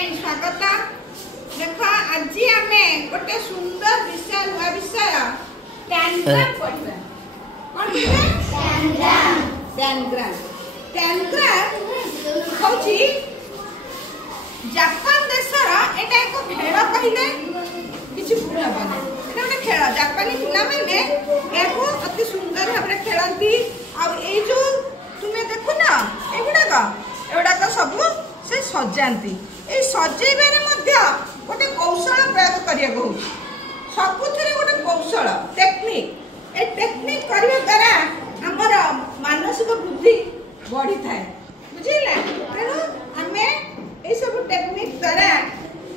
स्वागत। देख आज आम गोटे सुंदर विषय नुआ विषय टैनग्राम पढ़ा। जापान देशर एटा एक खेल कहले किसी भूल हेबना। एटा गोटे खेल जापानी पिला माने याको अति सुंदर भाव खेलती। आई जो तुम्हें देखु ना एगुड़ाक सब से सजाती। ये सजेबार गोटे कौशल प्रयोग करिया सबुथिरे गोटे कौशल टेक्निक। ए टेक्निक करने द्वारा आमर मानसिक बुद्धि बढ़ी थाए बुझिला। तेणु आम ये सब टेक्निक द्वारा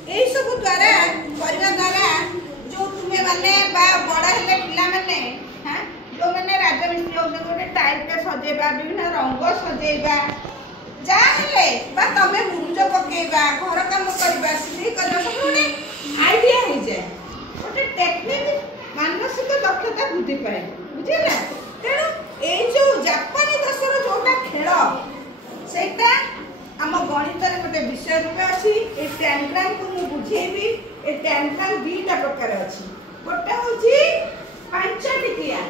करने द्वारा जो तुम्हें माने बड़ हेले पिला माने जो मैंने राजमिस्त्री होते गोटे टाइप के सजेबा विभिन्न रंग सजेबा जाहे तमें मुरुज पकेबा घर कम करवा सिलाई करवा सब गोटे आइडिया हो जाए। गोटे टेक्निक मानसिक दक्षता वृद्धि पाए बुझेगा। तेणु ये जो जापानी देशर जोटा खेल सेटा आम गणित गोटे विषय रूप अच्छी। ये टैनग्राम को मुझे बुझेबी। ये टैनग्राम दुईटा प्रकार अच्छी। गोटे हूँ 5 टिकिया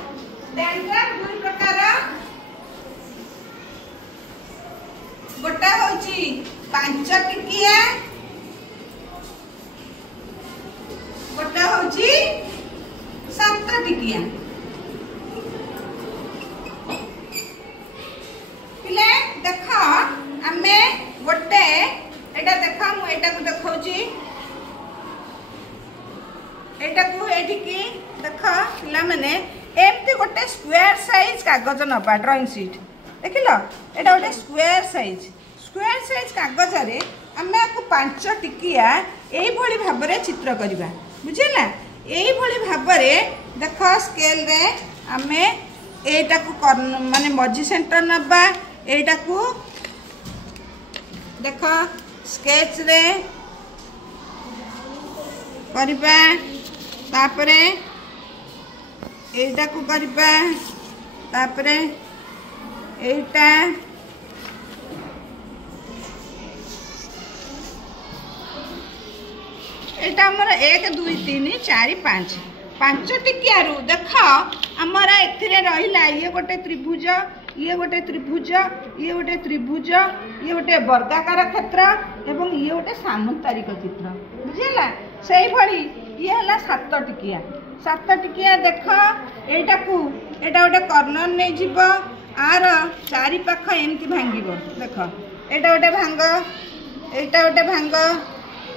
टैनग्राम दुई प्रकार। गोटा हूँ 5 टिकिया गोटा हूँ 7 टिकिया। पिले देख आमे गोटे एटा देख मुझे देखी एटा को एटिकी देख पिला माने एमती गोटे स्क्वायर साइज कागज नबा ड्राइंग शीट देख लो। एटा गोटे स्क्वायर साइज कागज रे आमे आपको 5 टिकिया एई भली भाबरे चित्र करबा बुझिला। एई भली भाबरे देख स्केल रे आमे एटा को माने मझी सेंटर नबा। एटा को देख स्केच रे करबा तापरे एटा को करबा तापरे एटा एटा हमर 1 2 3 4 5 टिकिया रु देख आमर एथिरे रहिला ये गोटे त्रिभुज ये गोटे त्रिभुज ये गोटे त्रिभुज ये गोटे वर्गाकार क्षेत्र एवं ये गोटे सामंतरिक चित्र बुझेला। से भली ये हला 7 टिकिया देख एटा गोटे कर्नर नहीं जीव आर चारि पाख एमती भांगिब देख एटा गोटे भांग एटा गोटे भांग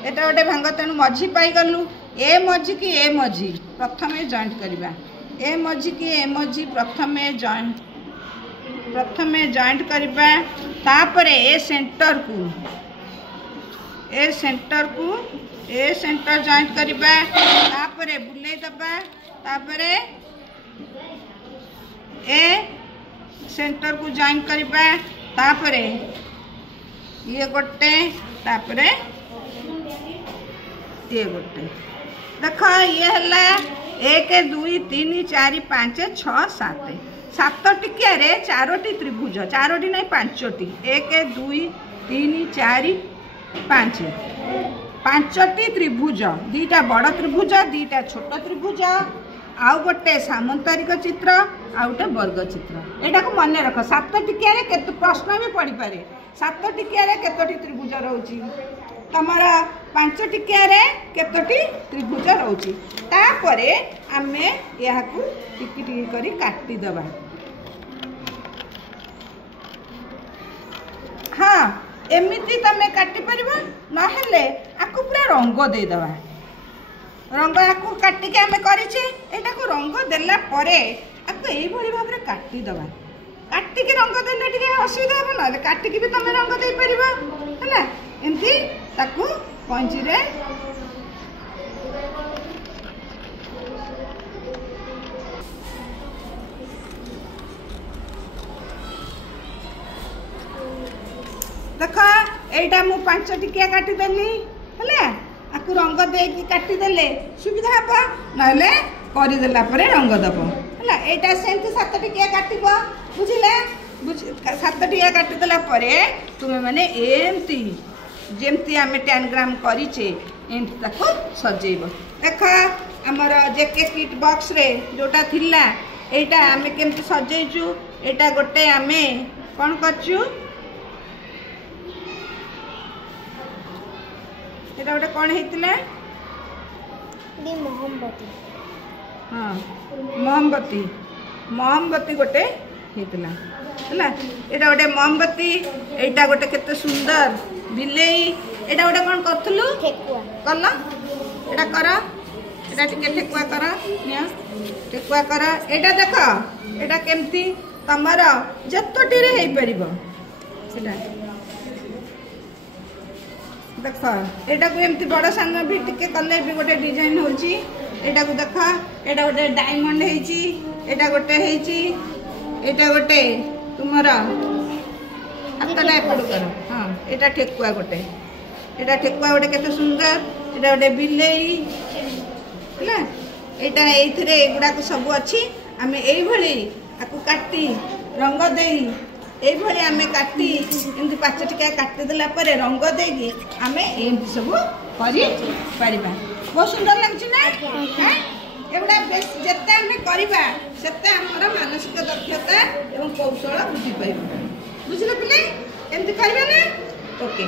एटा गोटे भांग। तेणु मझी पाई गलु ए मझी की ए मझी प्रथमे जॉइंट करबा। ए मझी की ए मझी प्रथमे जॉइंट करबा। तापरे ए सेंटर जॉइंट करबा। तापरे बुले दबा। तापरे ए सेंटर को जॉइन करबा। तापरे ये गोटे तापरे ये गोटे देख ये हला 1 2 3 4 5 6 7 टिकिया रे 4टी त्रिभुज 4टी नहीं 5टी 1 2 3 4 5टी त्रिभुज 2टा बड़ त्रिभुज 2टा छोट त्रिभुज आउ गोटे सामंतरिक चित्र आउ गोटे वर्ग चित्र। एटा को मन रख 7 टिकिया रे केते प्रश्न भी पड़ी पारे। 7 टिकिया रे केतोटी त्रिभुज रहउची तमर 5 टिकिया रे केतोटी त्रिभुज रहउची। तापरे आमे यहा को टिकी टिकी करी काटी दबा। हाँ एमिति तमे काटी परिबो नहेले आकु पूरा रंग दे दबा। रंग आकु काटी के आमे करिचे एटा को रंग देला परे आकु एई भली भाबरे काटी दबा। काटी के रंग देले टिके असुविधा हो ना काटी के भी तमे रंग दे परिबो हैला। एमती ताकू पंची रे देख एटा मु 5 टिकिया काटी देली हैला। आकु रंग देकी काटी देले सुविधा हबा नहले करि देला परे रंग दबो हैला। एटा सेंती 7 टिकिया काटिबो बुझिले 7 टिकिया काटी देला परे तुमे माने एमती जेमती आम 10 ग्राम करिचे एमती ताको सजेब। देख आमर जेके किट बॉक्स रे जोटा थिला एटा आमे केमती सजेइचु। एटा गोटे आमे कौन करचु एटा गोटे कौन हेतिला मोमबत्ती। हाँ मोमबत्ती मोमबत्ती गोटे हेतिला हला। एटा गोटे मोमबत्ती एटा गोटे केते सुंदर बिलेई। एटा गोटे कौन करथलु ठेकुआ कल एटा कर एटा टिके ठेकुआ कर निया ठेकुआ कर। एटा देख एटा केमती तमर जतटी रे हेई परिबो सेटा देख। एटा को एमती बड़ सांग भी टिके कले भी गोटे डिजाइन होची। एटा को देख एटा गोटे डायमंड हेची एटा गोटे हेची एटा गोटे तुमरा हातटा एपड़ कर। हाँ एटा ठेकुआ गोटे एटा ठेकुआ गोटे केते सुंदर। एटा गोटे बिलेई हला। एटा एइथरे एगुडा को सब अछि। आमे एई भली आकु काटी रंग देई एई भली आमे काटी एमती पाँच टिका काटी देला परे रंग देगी आमे एमती सब करि परिबा। बहुत सुंदर लागछि ना। हैं एगुडा बेस जेते आमे करिबा सेते हमर मानसिक दक्षता एवं कौशल वृद्धि पाइबा। बुझले पिले एमती करिबा ना। ओके।